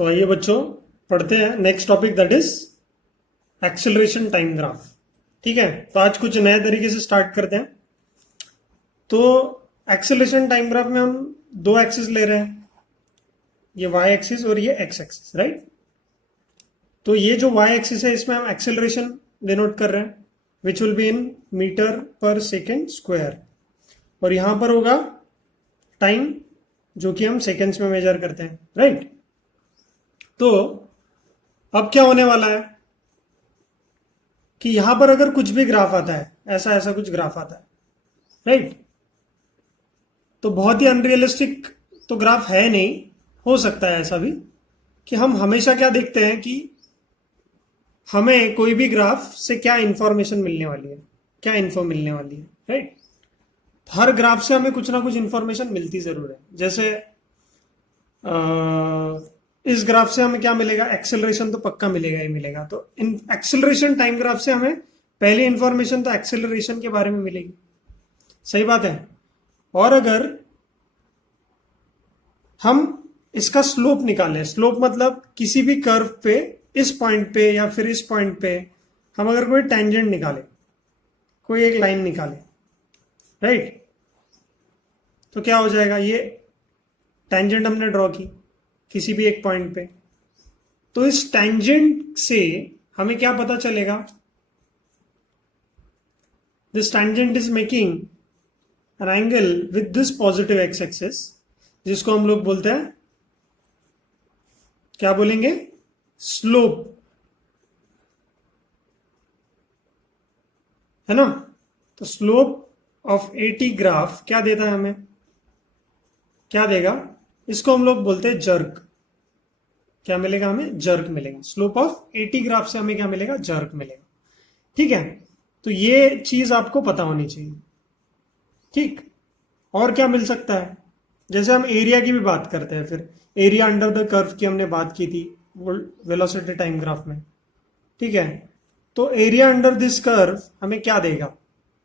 तो आइए बच्चों पढ़ते हैं next topic that is acceleration time graph. ठीक है, तो आज कुछ नए तरीके से स्टार्ट करते हैं। तो एक्सेलरेशन टाइम ग्राफ में हम दो एक्सिस ले रहे हैं, ये वाई एक्सिस और ये एक्स एक्सिस, राइट। तो ये जो वाई एक्सिस है इसमें हम एक्सेलरेशन डिनोट कर रहे हैं which will be in metre per second square, और यहां पर होगा टाइम जो कि हम सेकेंड्स में मेजर करते हैं, राइट। तो अब क्या होने वाला है कि यहां पर अगर कुछ भी ग्राफ आता है, ऐसा ऐसा कुछ ग्राफ आता है, राइट, तो बहुत ही अनरियलिस्टिक तो ग्राफ है नहीं, हो सकता है ऐसा भी कि हम हमेशा क्या देखते हैं कि हमें कोई भी ग्राफ से क्या इंफॉर्मेशन मिलने वाली है, क्या इन्फो मिलने वाली है, राइट। हर ग्राफ से हमें कुछ ना कुछ इंफॉर्मेशन मिलती जरूर है। जैसे इस ग्राफ से हमें क्या मिलेगा, एक्सेलरेशन तो पक्का मिलेगा ही मिलेगा। तो इन एक्सेलरेशन टाइम ग्राफ से हमें पहली इंफॉर्मेशन तो एक्सेलरेशन के बारे में मिलेगी, सही बात है। और अगर हम इसका स्लोप निकालें, स्लोप मतलब किसी भी कर्व पे इस पॉइंट पे या फिर इस पॉइंट पे हम अगर कोई टेंजेंट निकाले, कोई एक लाइन निकाले, राइट, तो क्या हो जाएगा, ये टेंजेंट हमने ड्रॉ की किसी भी एक पॉइंट पे, तो इस टेंजेंट से हमें क्या पता चलेगा, this tangent is making an angle with this positive x axis, जिसको हम लोग बोलते हैं, क्या बोलेंगे, स्लोप, है ना। तो स्लोप ऑफ एटी ग्राफ क्या देता है हमें, क्या देगा, इसको हम लोग बोलते हैं जर्क। क्या मिलेगा हमें, जर्क मिलेगा। स्लोप ऑफ एटी ग्राफ से हमें क्या मिलेगा, जर्क मिलेगा। ठीक है, तो ये चीज आपको पता होनी चाहिए। ठीक, और क्या मिल सकता है, जैसे हम एरिया की भी बात करते हैं, फिर एरिया अंडर द कर्व की हमने बात की थी वेलोसिटी टाइम ग्राफ में। ठीक है, तो एरिया अंडर दिस कर्व हमें क्या देगा,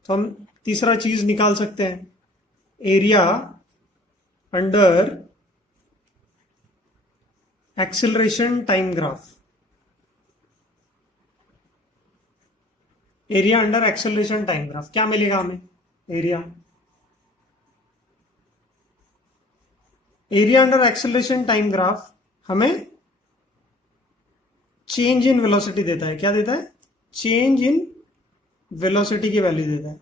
तो हम तीसरा चीज निकाल सकते हैं, area under acceleration time graph. Area under acceleration time graph क्या मिलेगा हमें, area under acceleration time graph हमें चेंज इन वेलोसिटी देता है। क्या देता है, चेंज इन वेलोसिटी की वैल्यू देता है।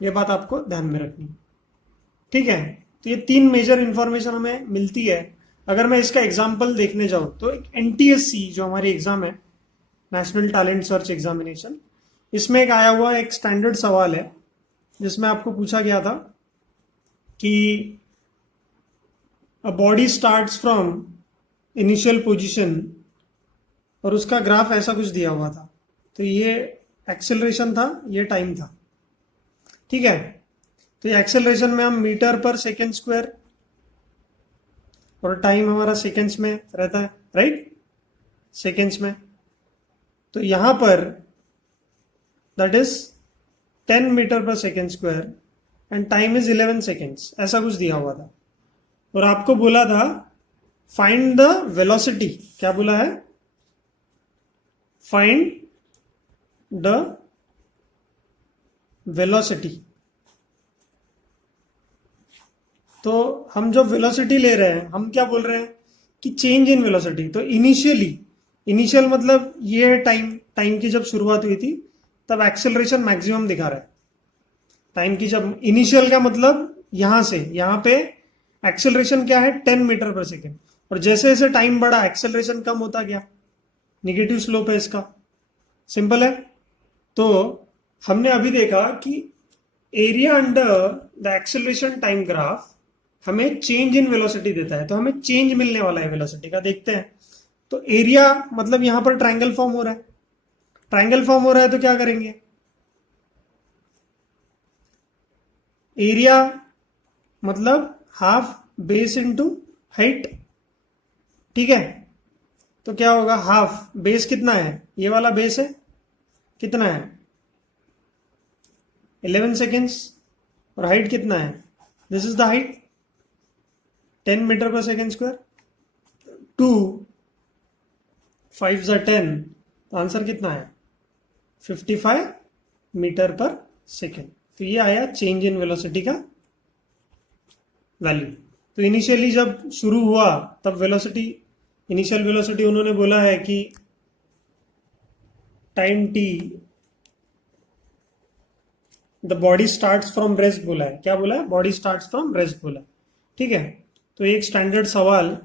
यह बात आपको ध्यान में रखनी है। ठीक है, तो ये तीन मेजर इंफॉर्मेशन हमें मिलती है। अगर मैं इसका एग्जाम्पल देखने जाऊं तो एक एनटीएससी जो हमारी एग्जाम है, नेशनल टैलेंट सर्च एग्जामिनेशन, इसमें एक आया हुआ एक स्टैंडर्ड सवाल है जिसमें आपको पूछा गया था कि a body starts from initial position, और उसका ग्राफ ऐसा कुछ दिया हुआ था। तो ये एक्सेलरेशन था, ये टाइम था। ठीक है, तो ये एक्सेलरेशन में हम मीटर पर सेकेंड स्क्वायर, और टाइम हमारा सेकेंड्स में रहता है, राइट, सेकेंड्स में। तो यहां पर that is 10 meter per second square and time is 11 seconds, ऐसा कुछ दिया हुआ था। और आपको बोला था फाइंड द वेलोसिटी, क्या बोला है, फाइंड द वेलोसिटी। तो हम जो वेलोसिटी ले रहे हैं, हम क्या बोल रहे हैं कि चेंज इन वेलोसिटी। तो इनिशियल मतलब ये टाइम की जब शुरुआत हुई थी तब एक्सेलरेशन मैक्सिमम दिखा रहा है। टाइम की जब इनिशियल का मतलब यहां से यहां पे एक्सेलरेशन क्या है, 10 मीटर पर सेकेंड, और जैसे जैसे टाइम बढ़ा एक्सेलरेशन कम होता गया, निगेटिव स्लोप है इसका, सिंपल है। तो हमने अभी देखा कि area under the acceleration time graph हमें चेंज इन वेलोसिटी देता है, तो हमें चेंज मिलने वाला है वेलोसिटी का, देखते हैं। तो एरिया मतलब यहां पर ट्रायंगल फॉर्म हो रहा है, ट्रायंगल फॉर्म हो रहा है तो क्या करेंगे, एरिया मतलब हाफ बेस इनटू हाइट। ठीक है, तो क्या होगा, हाफ बेस कितना है, ये वाला बेस है, कितना है 11 सेकेंड्स, और हाइट कितना है, this is the height 10 meter per second square. 2 5 × 10, तो आंसर कितना है 55 मीटर पर सेकेंड। तो ये आया चेंज इन वेलोसिटी का वैल्यू। तो इनिशियली जब शुरू हुआ तब वेलोसिटी, इनिशियल वेलोसिटी उन्होंने बोला है कि time t, the body starts from rest बोला है। क्या बोला है? बॉडी स्टार्ट्स फ्रॉम रेस्ट बोला है। ठीक है, तो एक स्टैंडर्ड सवाल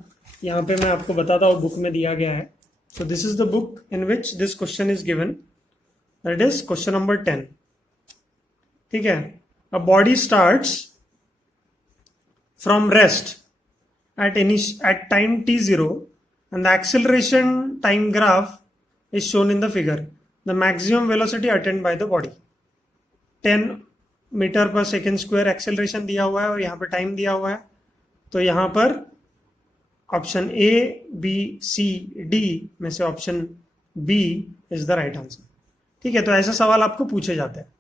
यहां पे मैं आपको बताता हूं, बुक में दिया गया है। So this is the book in which this question is given, that is question number 10। ठीक है, a body starts from rest at time t0 and the acceleration time graph is shown in the figure. The maximum velocity attained by the body 10 meter per second square acceleration दिया हुआ है और यहाँ पर time दिया हुआ है। तो यहाँ पर option A B C D में से option B is the right answer. ठीक है, तो ऐसा सवाल आपको पूछे जाते हैं।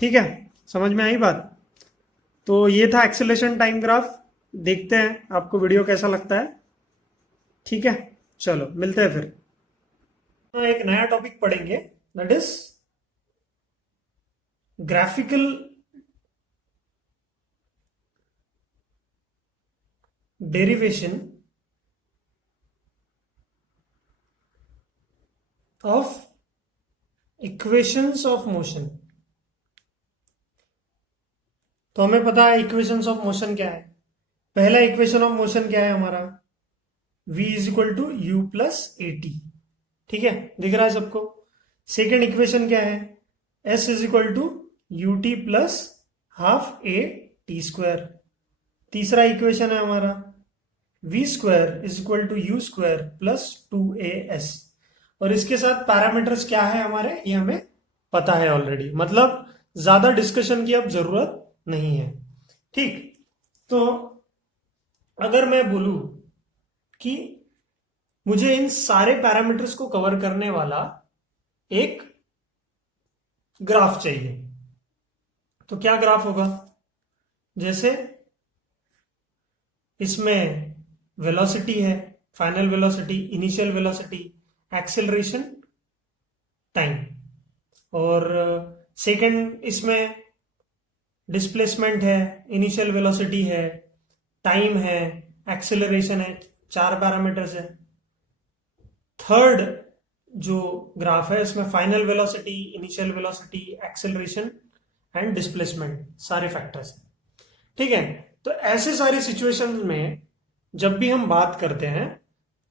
ठीक है, समझ में आई बात? तो ये था एक्सेलरेशन टाइम ग्राफ। देखते हैं आपको वीडियो कैसा लगता है। ठीक है, चलो मिलते हैं फिर। तो एक नया टॉपिक पढ़ेंगे, that is graphical derivation of equations of motion. तो हमें पता है इक्वेशंस ऑफ मोशन क्या है। पहला इक्वेशन ऑफ मोशन क्या है हमारा? v is equal to u plus a t. ठीक है, दिख रहा है सबको? सेकेंड इक्वेशन क्या है? s is equal to u t plus half a t square. तीसरा इक्वेशन है हमारा v square is equal to u square plus 2as। और इसके साथ पैरामीटर्स क्या है हमारे, ये हमें पता है ऑलरेडी, मतलब ज्यादा डिस्कशन की अब जरूरत नहीं है। ठीक, तो अगर मैं बोलूं कि मुझे इन सारे पैरामीटर्स को कवर करने वाला एक ग्राफ चाहिए, तो क्या ग्राफ होगा? जैसे इसमें वेलोसिटी है, final velocity, initial velocity, acceleration, time, और सेकंड इसमें डिस्प्लेसमेंट है, इनिशियल वेलोसिटी है, टाइम है, एक्सेलरेशन है, 4 पैरामीटर्स है। थर्ड जो ग्राफ है इसमें final velocity, initial velocity, acceleration and displacement, सारे फैक्टर्स हैं। ठीक है, तो ऐसे सारी सिचुएशन में जब भी हम बात करते हैं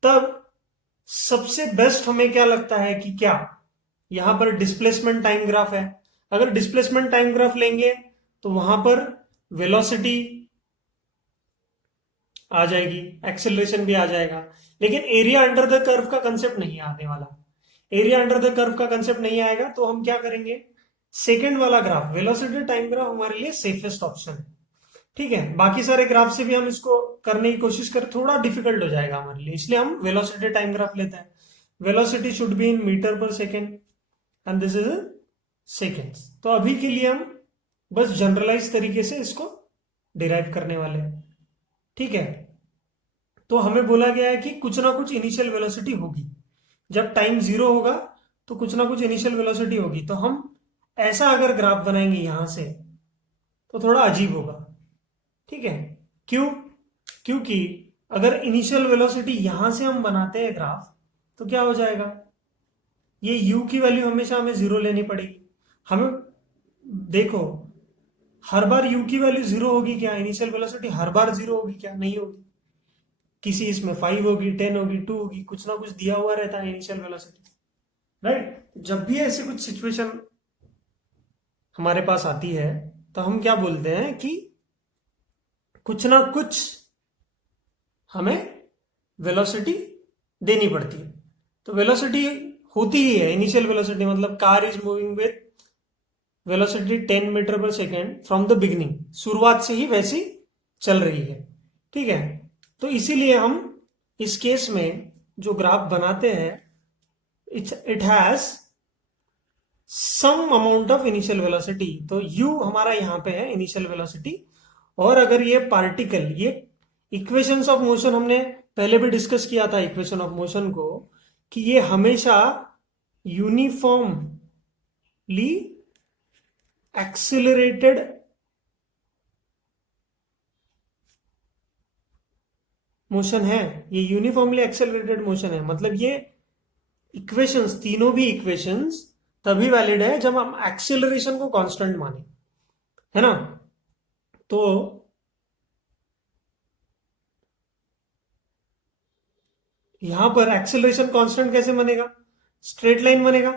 तब सबसे बेस्ट हमें क्या लगता है कि क्या यहां पर डिस्प्लेसमेंट टाइम ग्राफ है। अगर डिस्प्लेसमेंट टाइम ग्राफ लेंगे तो वहां पर वेलोसिटी आ जाएगी, एक्सेलरेशन भी आ जाएगा, लेकिन एरिया अंडर द कर्व का कंसेप्ट नहीं आने वाला। एरिया अंडर द कर्व का कंसेप्ट नहीं आएगा तो हम क्या करेंगे? सेकंड वाला ग्राफ, वेलोसिटी टाइम ग्राफ, हमारे लिए सेफेस्ट ऑप्शन है। ठीक है, बाकी सारे ग्राफ से भी हम इसको करने की कोशिश करें, थोड़ा डिफिकल्ट हो जाएगा हमारे लिए, इसलिए हम वेलोसिटी टाइम ग्राफ लेते हैं। Velocity should be in metre per second and this is seconds. तो अभी के लिए हम बस जनरलाइज तरीके से इसको डिराइव करने वाले हैं। ठीक है, तो हमें बोला गया है कि कुछ ना कुछ इनिशियल वेलोसिटी होगी। जब टाइम 0 होगा तो कुछ ना कुछ इनिशियल वेलोसिटी होगी। तो हम ऐसा अगर ग्राफ बनाएंगे यहां से तो थोड़ा अजीब होगा। ठीक है, क्यों? क्योंकि अगर इनिशियल वेलोसिटी यहां से हम बनाते हैं ग्राफ तो क्या हो जाएगा? ये u की वैल्यू हमेशा हमें 0 लेनी पड़ेगी। हमें देखो, हर बार u की वैल्यू 0 होगी क्या? इनिशियल वेलोसिटी हर बार 0 होगी क्या? नहीं होगी। किसी इसमें 5 होगी, 10 होगी, 2 होगी, कुछ ना कुछ दिया हुआ रहता है इनिशियल वेलोसिटी, राइट? जब भी ऐसी कुछ सिचुएशन हमारे पास आती है तो हम क्या बोलते हैं कि कुछ ना कुछ हमें वेलोसिटी देनी पड़ती है। तो वेलोसिटी होती ही है इनिशियल वेलोसिटी, मतलब car is moving with velocity 10 meter per second from the beginning, शुरुआत से ही वैसी चल रही है। ठीक है, तो इसीलिए हम इस केस में जो ग्राफ बनाते हैं it has some amount of initial velocity. तो u हमारा यहां पे है इनिशियल वेलोसिटी, और अगर ये पार्टिकल, ये इक्वेशंस ऑफ मोशन हमने पहले भी डिस्कस किया था इक्वेशन ऑफ मोशन को कि ये हमेशा यूनिफॉर्मली एक्सिलरेटेड मोशन है, ये यूनिफॉर्मली एक्सेलरेटेड मोशन है। मतलब ये इक्वेशंस, तीनों भी इक्वेशंस तभी वैलिड है जब हम एक्सेलरेशन को कांस्टेंट माने, है ना। तो यहां पर एक्सेलरेशन कांस्टेंट कैसे बनेगा? स्ट्रेट लाइन बनेगा।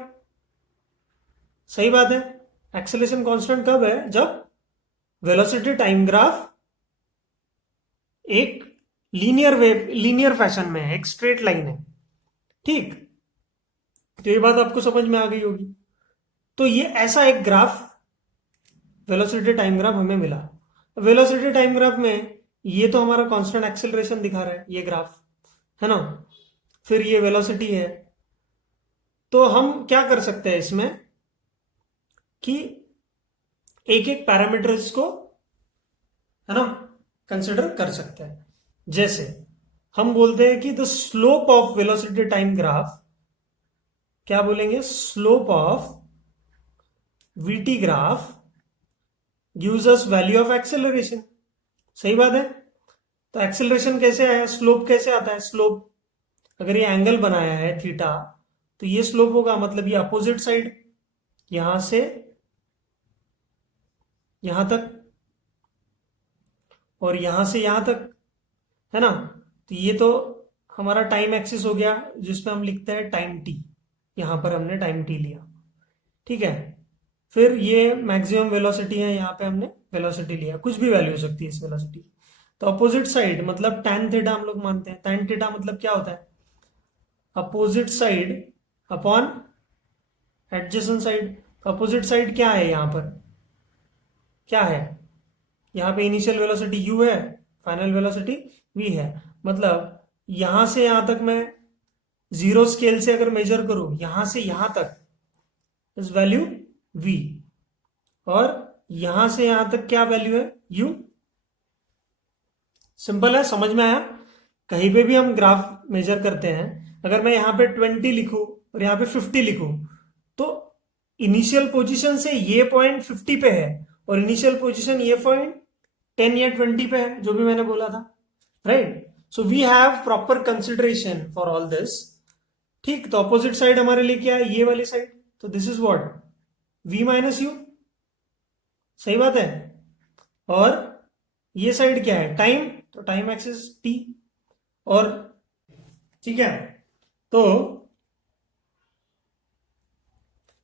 सही बात है। एक्सेलरेशन कांस्टेंट कब है? जब वेलोसिटी टाइम ग्राफ एक लीनियर फैशन में है, एक स्ट्रेट लाइन है। ठीक, तो ये बात आपको समझ में आ गई होगी। तो ये ऐसा एक ग्राफ, वेलोसिटी टाइम ग्राफ हमें मिला। वेलोसिटी टाइम ग्राफ में ये तो हमारा कांस्टेंट एक्सेलरेशन दिखा रहा है, ये ग्राफ, है ना। फिर ये वेलोसिटी है। तो हम क्या कर सकते हैं इसमें कि एक एक पैरामीटर्स को, है ना, कंसिडर कर सकते हैं। जैसे हम बोलते हैं कि the slope of velocity time graph, क्या बोलेंगे? Slope of VT graph gives us value of acceleration. सही बात है। तो एक्सेलरेशन कैसे आया? स्लोप कैसे आता है? स्लोप, अगर ये एंगल बनाया है थीटा, तो ये स्लोप होगा, मतलब ये अपोजिट साइड, यहां से यहां तक और यहां से यहां तक, है ना। तो ये तो हमारा टाइम एक्सिस हो गया, जिसमें हम लिखते हैं टाइम टी। यहां पर हमने टाइम टी लिया, ठीक है। फिर ये मैक्सिमम वेलोसिटी है, यहां पे हमने वेलोसिटी लिया, कुछ भी वैल्यू हो सकती है इस वेलोसिटी। तो अपोजिट साइड मतलब tan थीटा हम लोग मानते हैं। tan थीटा मतलब क्या होता है? Opposite side upon adjacent side. Opposite side क्या है? यहां पर क्या है? यहां पे इनिशियल वेलोसिटी u है, फाइनल वेलोसिटी v है। मतलब यहां से यहां तक मैं जीरो स्केल से अगर मेजर करूं, यहां से यहां तक इस वैल्यू v, और यहां से यहां तक क्या वैल्यू है? u। सिंपल है, समझ में आया। कहीं पे भी हम ग्राफ मेजर करते हैं, अगर मैं यहां पे 20 लिखूं और यहां पे 50 लिखूं, तो इनिशियल पोजीशन से ये पॉइंट 50 पे है और इनिशियल पोजीशन ये पॉइंट 10 या 20 पे है, जो भी मैंने बोला था, right. So we have proper consideration for all this. ठीक, तो अपोजिट साइड हमारे लिए क्या है? ये वाली साइड। तो this is what? v minus you. सही बात है। और ये साइड क्या है? टाइम, तो टाइम एक्सिस t। और ठीक है, तो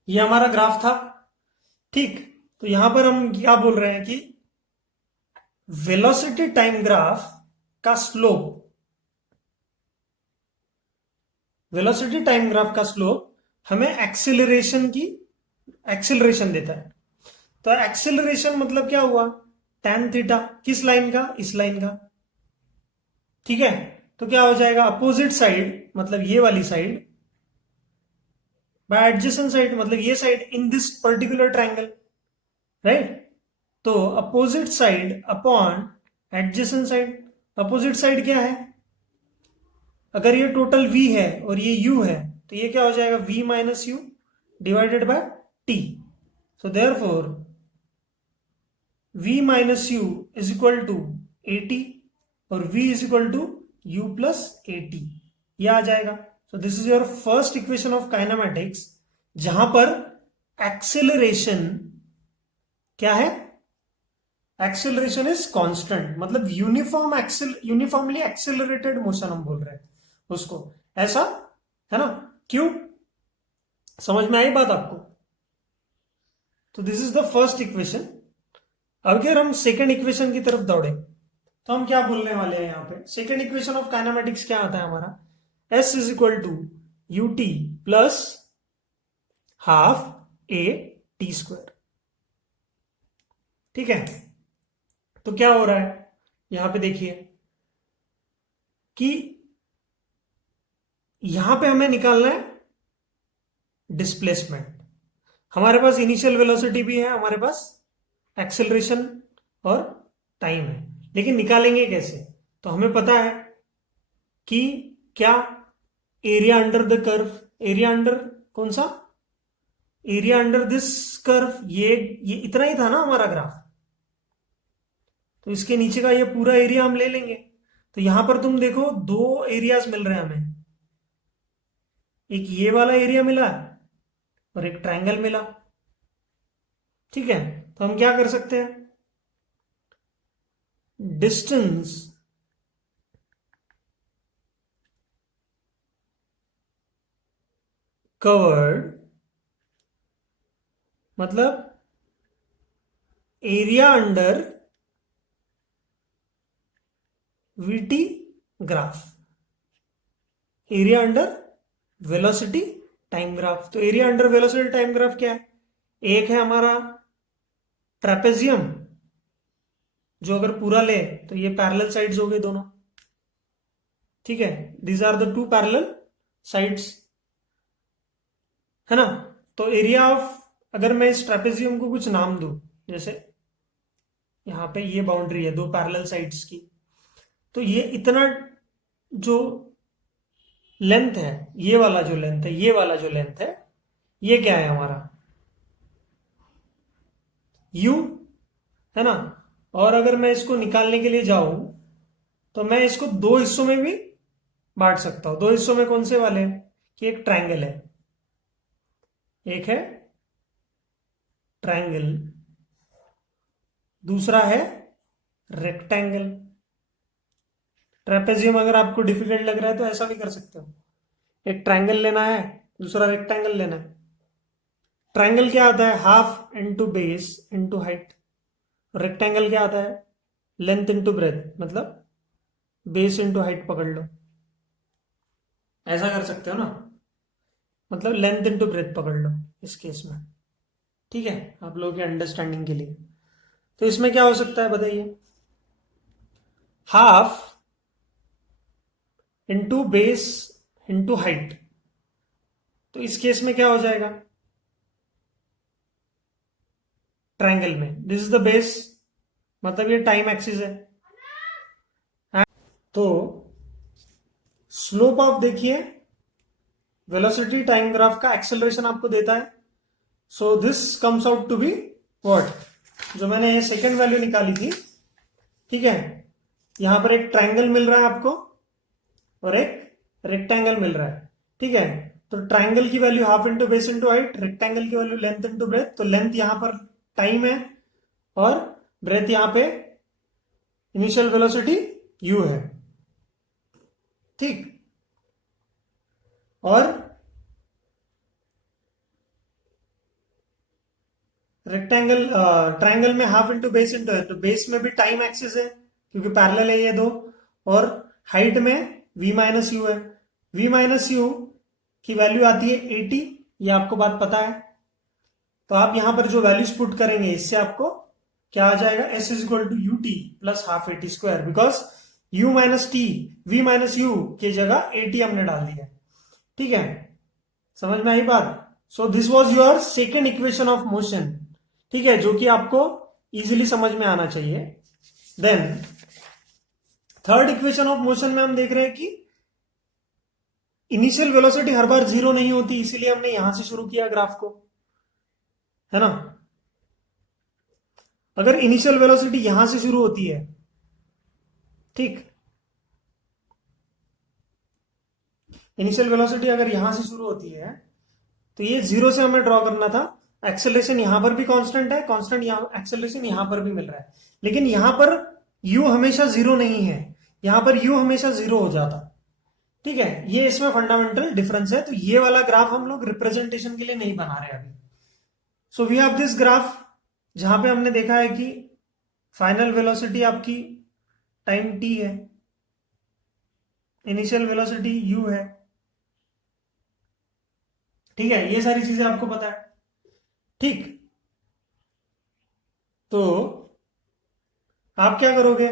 ये हमारा ग्राफ था। ठीक, तो यहां पर हम क्या बोल रहे हैं कि वेलोसिटी टाइम ग्राफ का स्लोप, वेलोसिटी टाइम ग्राफ का स्लोप हमें एक्सेलरेशन देता है। तो एक्सेलरेशन मतलब क्या हुआ? tan theta. किस लाइन का? इस लाइन का। ठीक है, तो क्या हो जाएगा? अपोजिट साइड मतलब ये वाली साइड बाय एडजेसेंट साइड मतलब ये side in this particular triangle, right. तो opposite side upon adjacent side. Opposite side क्या है? अगर ये टोटल v है और ये u है, तो ये क्या हो जाएगा? v minus u divided by t। So therefore v minus u is equal to at और v is equal to u plus at, ये आ जाएगा। So this is your first equation of kinematics, जहां पर एक्सेलरेशन क्या है? Acceleration is constant, मतलब uniformly accelerated motion हम बोल रहे हैं उसको, ऐसा, है ना। क्यों? समझ में आई बात आपको? तो this is the first equation. अगर हम सेकेंड इक्वेशन की तरफ दौड़े, तो हम क्या बोलने वाले हैं यहां पे? सेकेंड इक्वेशन ऑफ काइनेमेटिक्स क्या आता है हमारा? S is equal to u t plus half a t square. ठीक है, तो क्या हो रहा है यहां पे? देखिए कि यहां पे हमें निकालना है डिस्प्लेसमेंट। हमारे पास इनिशियल वेलोसिटी भी है, हमारे पास एक्सेलरेशन और टाइम है, लेकिन निकालेंगे कैसे? तो हमें पता है कि क्या area under the curve, area under कौन सा, एरिया अंडर दिस कर्व, ये इतना ही था ना हमारा ग्राफ, तो इसके नीचे का ये पूरा एरिया हम ले लेंगे। तो यहां पर तुम देखो दो एरियाज मिल रहे हैं हमें, एक ये वाला एरिया मिला और एक ट्रायंगल मिला। ठीक है, तो हम क्या कर सकते हैं, डिस्टेंस कवर्ड मतलब area under VT graph, area under velocity time graph. तो area under velocity time graph क्या है, एक है हमारा ट्रेपेजियम, जो अगर पूरा ले तो ये पैरेलल साइड्स हो गए दोनों। ठीक है, these are the two parallel sides, है ना। तो एरिया ऑफ, अगर मैं इस ट्रेपेजियम को कुछ नाम दूं, जैसे यहां पे ये बाउंड्री है दो पैरेलल साइड्स की, तो ये इतना जो लेंथ है, ये वाला जो लेंथ है, ये वाला जो लेंथ है, ये क्या है हमारा u, है ना। और अगर मैं इसको निकालने के लिए जाऊं तो मैं इसको दो हिस्सों में भी बांट सकता हूं। दो हिस्सों में कौन से वाले, कि एक ट्रायंगल है, एक है ट्रायंगल, दूसरा है रेक्टेंगल। ट्रेपेजियम अगर आपको डिफिकल्ट लग रहा है तो ऐसा भी कर सकते हो, एक ट्रायंगल लेना है, दूसरा रेक्टेंगल लेना है। ट्रायंगल क्या आता है, half into base into height. Rectangle क्या आता है, लेंथ इंटू ब्रेथ, मतलब बेस इंटू हाइट पकड़ लो, ऐसा कर सकते हो ना, मतलब लेंथ इंटू ब्रेथ पकड़ लो इस केस में। ठीक है, आप लोगों के अंडरस्टैंडिंग के लिए। तो इसमें क्या हो सकता है बताइए, half into base into height. तो इस केस में क्या हो जाएगा, ट्रायंगल में दिस इज द बेस, मतलब ये टाइम एक्सिस है। तो स्लोप ऑफ देखिए वेलोसिटी टाइम ग्राफ का एक्सेलरेशन आपको देता है, so this comes out to be what, जो मैंने ये सेकेंड वैल्यू निकाली थी। ठीक है, यहां पर एक ट्रायंगल मिल रहा है आपको और एक रेक्टेंगल मिल रहा है। ठीक है, तो ट्रायंगल की value half into base into height, rectangle की वैल्यू लेंथ इंटू ब्रेथ। तो लेंथ यहां पर टाइम है और ब्रेथ यहां पे इनिशियल वेलोसिटी u है। ठीक, और रेक्टेंगल ट्रायंगल में हाफ इंटू बेस इंटू है, तो बेस में भी टाइम एक्सिस है क्योंकि पैरेलल है ये दो, और हाइट में v माइनस यू है। v माइनस यू की वैल्यू आती है 80, ये आपको बात पता है। तो आप यहां पर जो वैल्यूज पुट करेंगे इससे आपको क्या आ जाएगा, s is equal to u t plus half a t square, because u minus टी, v माइनस यू की जगह 80 हमने डाल दिया। ठीक है, समझ में आई बात। So this was your second equation of motion. ठीक है, जो कि आपको इजीली समझ में आना चाहिए। Then third equation of motion में हम देख रहे हैं कि इनिशियल वेलोसिटी हर बार जीरो नहीं होती, इसीलिए हमने यहां से शुरू किया ग्राफ को, है ना। अगर इनिशियल वेलोसिटी यहां से शुरू होती है, ठीक, इनिशियल वेलोसिटी अगर यहां से शुरू होती है तो ये जीरो से हमें ड्रॉ करना था। एक्सेलरेशन यहां पर भी कांस्टेंट है, कांस्टेंट यहां एक्सेलरेशन यहां पर भी मिल रहा है, लेकिन यहां पर u हमेशा जीरो नहीं है, यहां पर u हमेशा जीरो हो जाता। ठीक है, ये इसमें फंडामेंटल डिफरेंस है। तो ये वाला ग्राफ हम लोग रिप्रेजेंटेशन के लिए नहीं बना रहे अभी। So we have this graph जहां पे हमने देखा है कि फाइनल वेलोसिटी आपकी टाइम t है, इनिशियल वेलोसिटी u है। ठीक है, ये सारी चीजें आपको पता है। ठीक, तो आप क्या करोगे,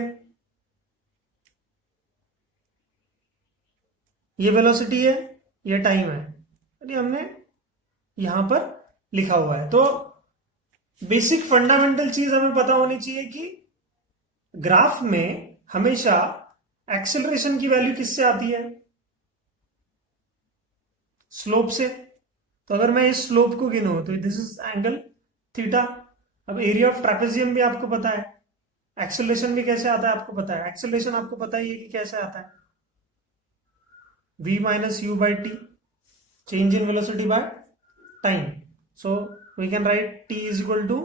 ये वेलोसिटी है, ये टाइम है, ये हमने यहां पर लिखा हुआ है। तो बेसिक फंडामेंटल चीज हमें पता होनी चाहिए कि ग्राफ में हमेशा एक्सेलरेशन की वैल्यू किससे आती है? स्लोप से। तो अगर मैं इस स्लोप को गिनूं तो दिस इज एंगल थीटा। अब एरिया ऑफ ट्रेपेजियम भी आपको पता है, एक्सेलरेशन भी कैसे आता है आपको पता है, एक्सेलरेशन आपको पता ही है कि कैसे आता है, v minus u by t, change in velocity by time. So we can write t is equal to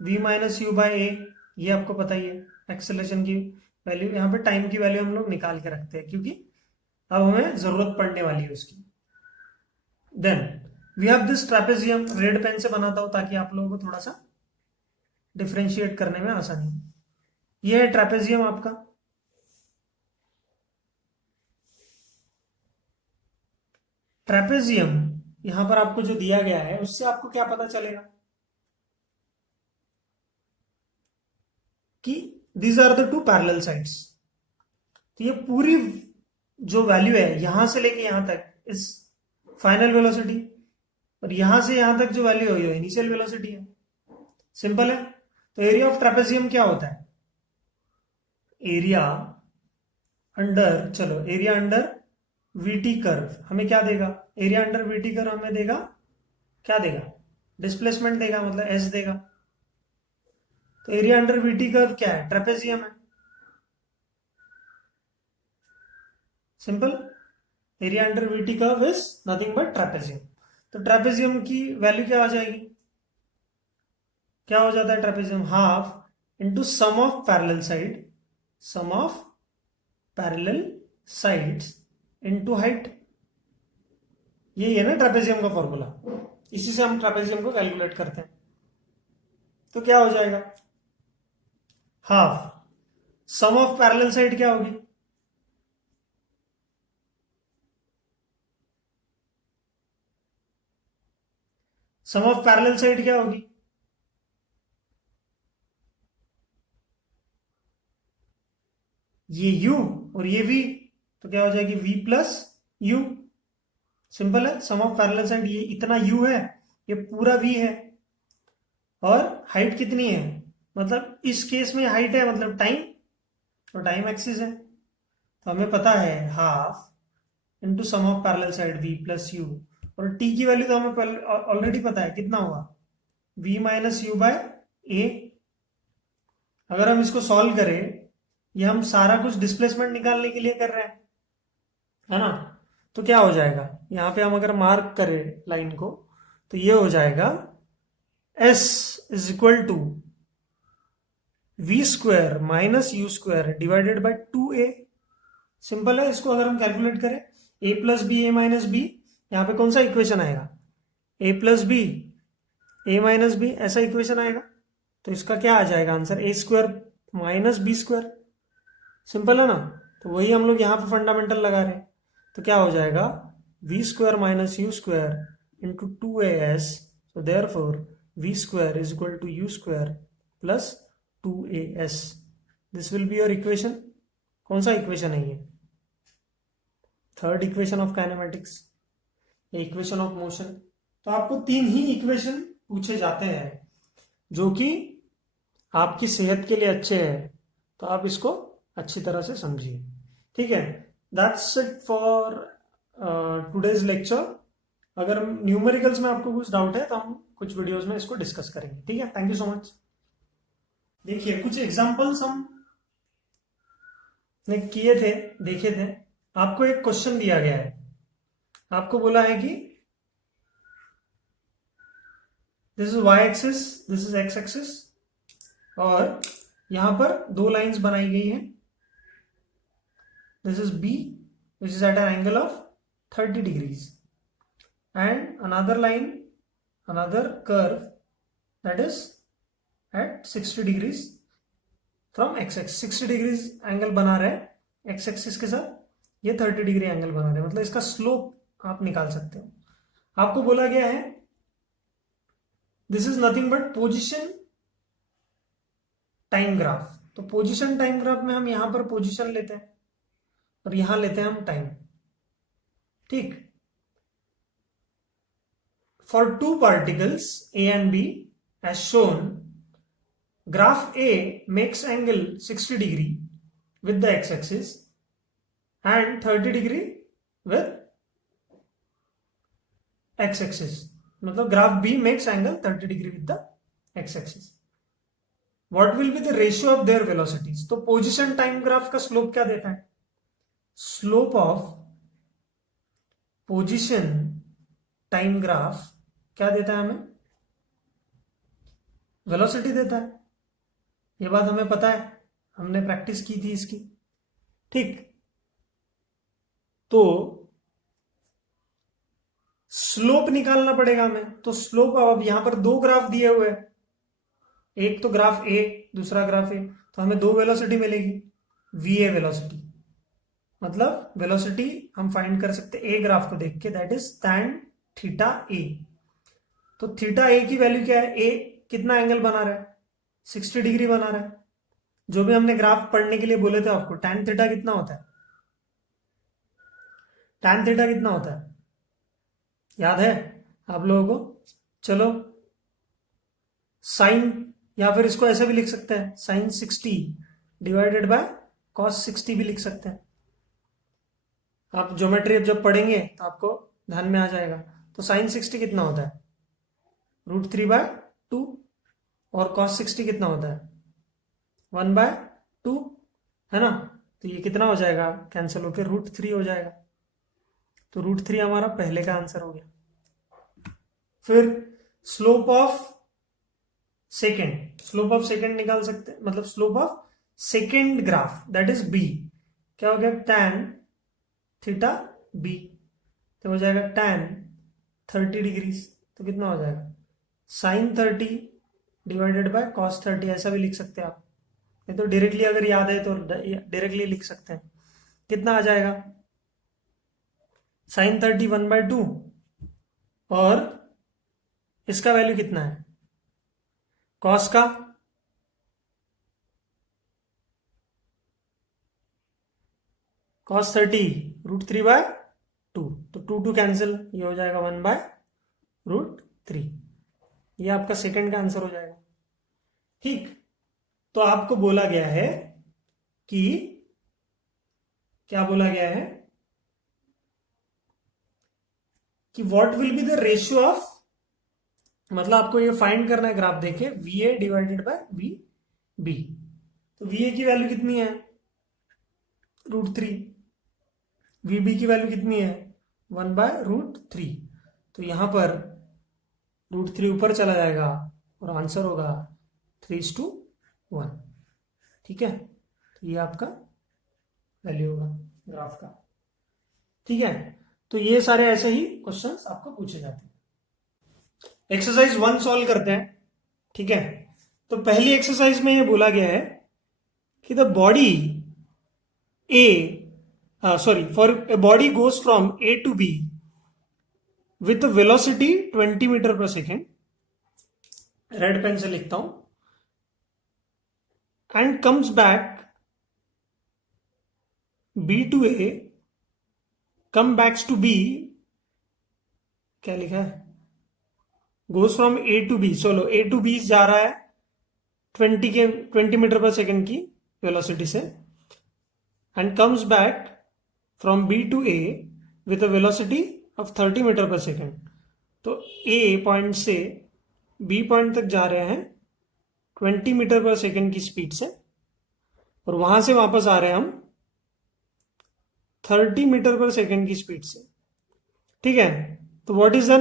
v minus u by a, ये आपको पता ही है एक्सेलरेशन की वैल्यू। यहाँ पे टाइम की वैल्यू हम लोग निकाल के रखते हैं क्योंकि अब हमें जरूरत पड़ने वाली है उसकी। Then we have this trapezium, red pen से बनाता हूं ताकि आप लोगों को थोड़ा सा डिफ्रेंशिएट करने में आसानी हो। ये है ट्रेपेजियम आपका। ट्रेपेजियम यहां पर आपको जो दिया गया है उससे आपको क्या पता चलेगा कि these are the two parallel sides. तो ये पूरी जो वैल्यू है यहां से लेके यहां तक इस फाइनल वेलोसिटी, और यहां से यहां तक जो वैल्यू है इनिशियल वेलोसिटी है। सिंपल है। तो एरिया ऑफ ट्रेपेजियम क्या होता है? एरिया अंडर, चलो एरिया अंडर वीटी कर्व हमें क्या देगा? एरिया अंडर वीटी कर्व हमें देगा, क्या देगा? डिस्प्लेसमेंट देगा, मतलब एस देगा। तो एरिया अंडर वीटी कर्व क्या है? ट्रेपेजियम है। Simple. Area under VT curve is nothing but trapezium. तो ट्रेपेजियम की वैल्यू क्या आ जाएगी? क्या हो जाता है trapezium? Half into sum of parallel side, sum of parallel sides into height. यही है ना ट्रेपेजियम का फॉर्मूला, इसी से हम ट्रेपेजियम को कैलकुलेट करते हैं। तो क्या हो जाएगा? Half sum of parallel side क्या होगी? सम ऑफ पैरेलल साइड क्या होगी? ये u और ये v, तो क्या हो जाएगी? v plus you. सिंपल है। सम ऑफ पैरेलल साइड, ये इतना u है, ये पूरा v है, और हाइट कितनी है? मतलब इस केस में हाइट है मतलब टाइम, और टाइम एक्सिस है। तो हमें पता है half into sum of parallel side v plus u, और t की वैल्यू तो हमें ऑलरेडी पता है, कितना हुआ? v minus u by a. अगर हम इसको सॉल्व करें, ये हम सारा कुछ डिस्प्लेसमेंट निकालने के लिए कर रहे हैं, है ना? तो क्या हो जाएगा? यहां पे हम अगर मार्क करें लाइन को, तो ये हो जाएगा s is equal to v square minus u square divided by 2a। Simple है। इसको अगर हम कैलकुलेट करें, a plus b a minus b, यहां पे कौन सा इक्वेशन आएगा? a plus b a minus b, ऐसा इक्वेशन आएगा। तो इसका क्या आ जाएगा answer? A square minus b square. Simple है ना? तो वही हम लोग यहाँ पे फंडामेंटल लगा रहे हैं। तो क्या हो जाएगा? V square minus u square into 2as, so therefore v square is equal to u square plus 2as। This will be your equation. कौन सा इक्वेशन है ये? Third equation of kinematics, equation of motion. तो आपको 3 ही equation पूछे जाते हैं जो कि आपकी सेहत के लिए अच्छे हैं, तो आप इसको अच्छी तरह से समझिए। ठीक है, that's it for today's lecture. अगर न्यूमेरिकल्स में आपको कुछ डाउट है तो हम कुछ वीडियोस में इसको डिस्कस करेंगे। ठीक है, थैंक यू सो मच। देखिए कुछ एग्जांपल्स हम ने किए थे, देखे थे। आपको एक क्वेश्चन दिया गया है, आपको बोला है कि this is y axis, this is x axis, और यहां पर 2 लाइंस बनाई गई हैं। This is B, which is at an angle of 30 degrees, and another line, another curve that is at 60 degrees from x-axis। 60 degrees angle बना रहे हैं x axis के साथ, ये 30 डिग्री एंगल बना रहे हैं, मतलब इसका स्लोप आप निकाल सकते हो। आपको बोला गया है this is nothing but position time graph. तो पोजिशन टाइम ग्राफ में हम यहां पर पोजिशन लेते हैं और यहां लेते हैं हम टाइम। ठीक। For 2 particles A and B as shown, graph A makes angle 60 degree with the x-axis and 30 degree with x-axis. मतलब ग्राफ B makes angle 30 degree with the x-axis. What will be the ratio of their velocities? तो position time graph का slope क्या देता है? Slope of position time graph क्या देता है हमें? वेलोसिटी देता है. ये बात हमें पता है, हमने प्रैक्टिस की थी इसकी. ठीक, तो स्लोप निकालना पड़ेगा हमें. तो स्लोप, अब यहां पर दो ग्राफ दिए हुए हैं, एक तो ग्राफ ए, दूसरा ग्राफ ए, तो हमें दो वेलोसिटी मिलेगी. वी ए वेलोसिटी, मतलब वेलोसिटी हम फाइंड कर सकते ए ग्राफ को देख के, दैट इज tan थीटा ए. तो थीटा ए की वैल्यू क्या है? ए कितना एंगल बना रहा है? 60 डिग्री बना रहा है. जो भी हमने ग्राफ पढ़ने के लिए बोले थे आपको, tan थीटा कितना होता है? tan थीटा कितना होता है याद है आप लोगों को? चलो, साइन, या फिर इसको ऐसे भी लिख सकते हैं, साइन 60 डिवाइडेड बाय कॉस 60 भी लिख सकते हैं. आप ज्योमेट्री अब जब पढ़ेंगे तो आपको ध्यान में आ जाएगा. तो साइन 60 कितना होता है? √3/2. और कॉस 60 कितना होता है? 1/2, है ना? तो ये कितना हो जाएगा? कैंसिल होकर √3 हो जाएगा. तो √3 हमारा पहले का आंसर हो गया. फिर स्लोप ऑफ सेकेंड निकाल सकते हैं, मतलब slope of second graph, that is B. क्या हो गया? tan theta B. तो हो जाएगा tan 30 डिग्री. तो कितना हो जाएगा? Sine 30 divided by cos 30. ऐसा भी लिख सकते हैं आप, नहीं तो डायरेक्टली अगर याद है तो डायरेक्टली लिख सकते हैं. कितना आ जाएगा? साइन 30 1/2, और इसका वैल्यू कितना है? कॉस का cos 30 √3/2. तो 2 कैंसिल, ये हो जाएगा 1/√3. ये आपका सेकंड का आंसर हो जाएगा. ठीक, तो आपको बोला गया है कि, क्या बोला गया है कि what will be the ratio of, मतलब आपको ये फाइंड करना है ग्राफ देखे, v A divided by v B. तो वी ए की वैल्यू कितनी है? √3. वी बी की वैल्यू कितनी है? 1/√3. तो यहां पर √3 ऊपर चला जाएगा और आंसर होगा 3:1. ठीक है, तो ये आपका वैल्यू होगा ग्राफ का. ठीक है, तो ये सारे ऐसे ही क्वेश्चंस आपको पूछे जाते हैं. एक्सरसाइज 1 सॉल्व करते हैं. ठीक है, तो पहली एक्सरसाइज में ये बोला गया है कि the body A, sorry, for a body goes from A to B with velocity 20 meter per second. Red pen से लिखता हूं. And comes back B to A, come backs to B, क्या लिखा है? Goes from A to B. चलो, A to B जा रहा है 20 मीटर पर सेकेंड की वेलोसिटी से, and comes back from B to A with a velocity of 30 meter per second. तो ए पॉइंट से बी पॉइंट तक जा रहे हैं 20 मीटर पर सेकेंड की स्पीड से, और वहां से वापस आ रहे हैं हम 30 मीटर पर सेकेंड की स्पीड से. ठीक है, तो what is the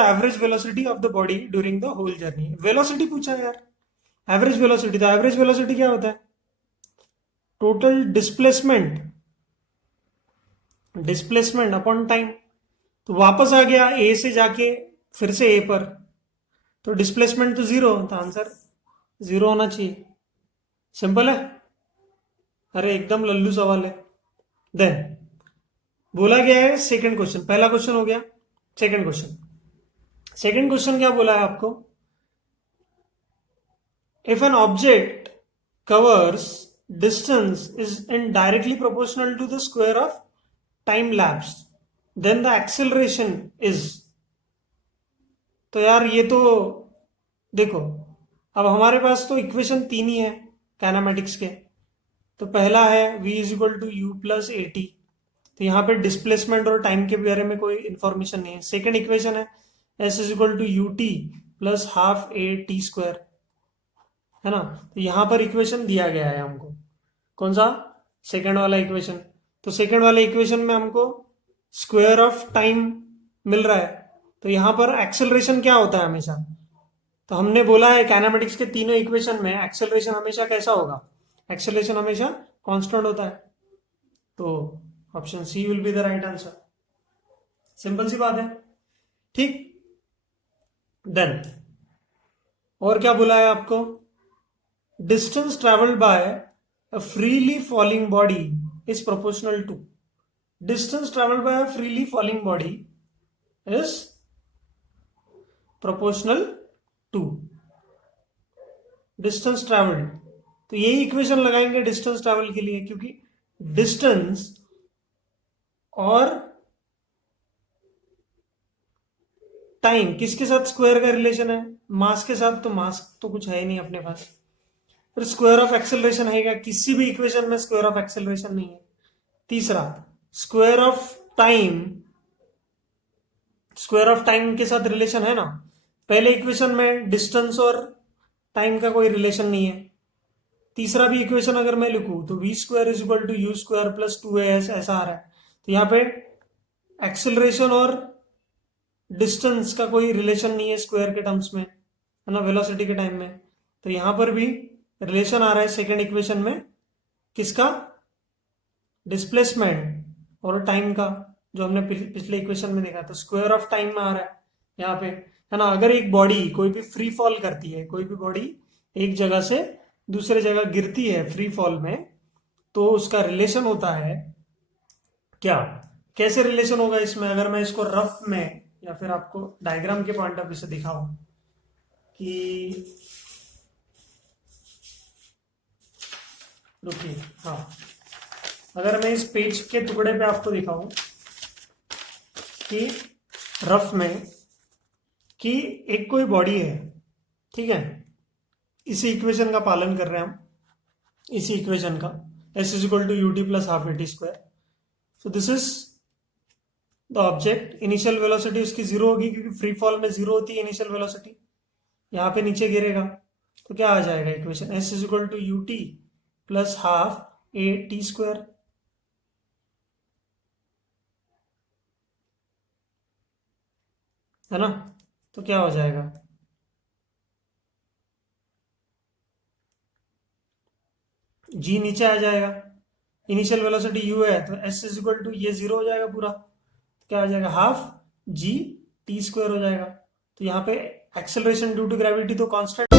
average velocity of the body during the whole journey? Velocity पूछा यार, एवरेज वेलोसिटी. तो एवरेज वेलोसिटी क्या होता है? Total displacement upon time. तो वापस आ गया ए से जाके फिर से ए पर, तो डिस्प्लेसमेंट तो 0, तो आंसर 0 होना चाहिए. सिंपल है, अरे एकदम लल्लू सवाल है. देन बोला गया है सेकंड क्वेश्चन. पहला क्वेश्चन हो गया. सेकंड क्वेश्चन क्या बोला है आपको? If an object covers distance is in directly proportional to the square of time lapse, then the acceleration is. तो यार ये तो देखो, अब हमारे पास तो इक्वेशन 3 ही है काइनेमेटिक्स के. तो पहला है v is equal to u plus a t, तो यहाँ पे डिस्प्लेसमेंट और टाइम के बारे में कोई इंफॉर्मेशन नहीं है। सेकेंड इक्वेशन है s is equal to u t plus half a t square, है ना। तो यहाँ पर इक्वेशन दिया गया है हमको, कौन सा, सेकेंड वाला इक्वेशन। तो सेकेंड वाले इक्वेशन में हमको स्क्वायर ऑफ टाइम मिल रहा है। तो यहाँ पर एक्सेलरेशन क्या होता है हमेशा, तो हमने बोला है काइनेमेटिक्स के तीनों इक्वेशन में एक्सेलरेशन हमेशा कैसा होगा, एक्सेलरेशन हमेशा कांस्टेंट होता है। तो option C will be the right answer. Simple सी बात है, ठीक। देन और क्या बोला है आपको, distance travelled by a freely falling body is proportional to, distance travelled by a freely falling body is proportional to distance travelled. तो यही इक्वेशन लगाएंगे डिस्टेंस ट्रेवल के लिए, क्योंकि डिस्टेंस और टाइम किसके साथ स्क्वायर का रिलेशन है, मास के साथ। तो मास तो कुछ है ही नहीं अपने पास, फिर स्क्वायर ऑफ एक्सेलरेशन है क्या, किसी भी इक्वेशन में स्क्वायर ऑफ एक्सेलरेशन नहीं है। तीसरा, square of time, square of time के साथ रिलेशन है ना, पहले इक्वेशन में डिस्टेंस और टाइम का कोई रिलेशन नहीं है। तीसरा भी इक्वेशन अगर मैं लिखूं तो v square is equal to u square plus 2as ऐसा आ रहा है। तो यहाँ पे एक्सेलरेशन और डिस्टेंस का कोई रिलेशन नहीं है स्क्वायर के टर्म्स में, है ना, वेलोसिटी के टाइम में। तो यहां पर भी रिलेशन आ रहा है सेकेंड इक्वेशन में, किसका, डिस्प्लेसमेंट और टाइम का, जो हमने पिछले इक्वेशन में देखा। तो स्क्वायर ऑफ टाइम में आ रहा है यहाँ पे, है ना। अगर एक बॉडी कोई भी फ्री फॉल करती है, कोई भी बॉडी एक जगह से दूसरे जगह गिरती है फ्री फॉल में, तो उसका रिलेशन होता है क्या, कैसे रिलेशन होगा इसमें, अगर मैं इसको रफ में या फिर आपको डायग्राम के पॉइंट ऑफ व्यू से दिखाऊं कि, रुकिए, हाँ, अगर मैं इस पेज के टुकड़े पे आपको दिखाऊं कि रफ में कि एक कोई बॉडी है, ठीक है, इसी इक्वेशन का पालन कर रहे हैं हम, इसी इक्वेशन का s is equal to u t plus half a t square. So this is the object, initial velocity उसकी जीरो होगी क्योंकि फ्री फॉल में जीरो होती है इनिशियल वेलोसिटी। यहाँ पे नीचे गिरेगा तो क्या आ जाएगा equation, s is equal to u t plus half a t square, है ना। तो क्या हो जाएगा, g नीचे आ जाएगा, इनिशियल वेलोसिटी u है तो s इज इक्वल टू ये जीरो हो जाएगा पूरा, तो क्या आ जाएगा, हाफ g टी स्क्वायर हो जाएगा। तो यहाँ पे एक्सेलरेशन ड्यू टू ग्रेविटी तो कांस्टेंट